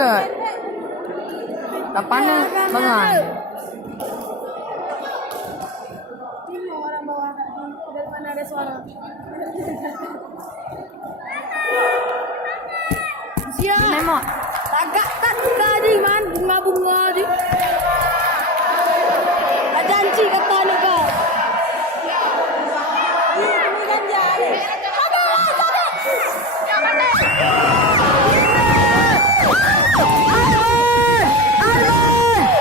budak. Kapan nih bangan? Ini orang bawah dari mana ada suara. Siap. Nemo. Tagak tak tadi man bunga-bunga di. Janji kata ni kau. Ini janji ada.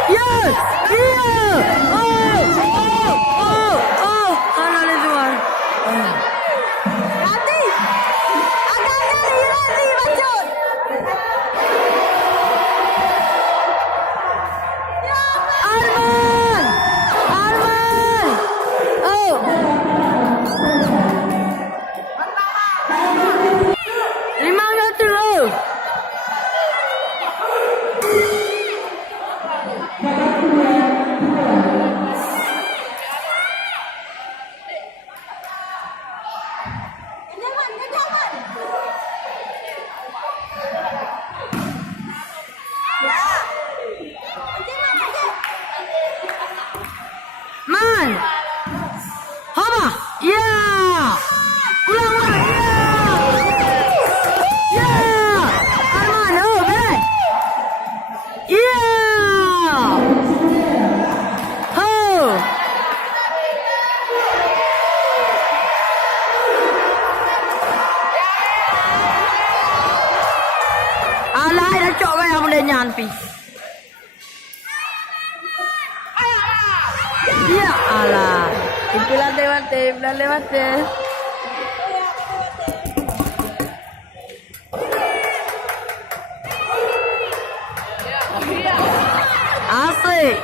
Yes! Yeah! Oh! Sana ni tuan. Hati. Agaknya Irani bacot. Arman! Oh! Lima kali lo. Jangan. Man! Haba! Yeah! Ulang! Yeah! Arman, oh, man! Yeah! Oh! Alay, dah cok kaya boleh nyampi. Ya Allah. Itulah lewat. Asik.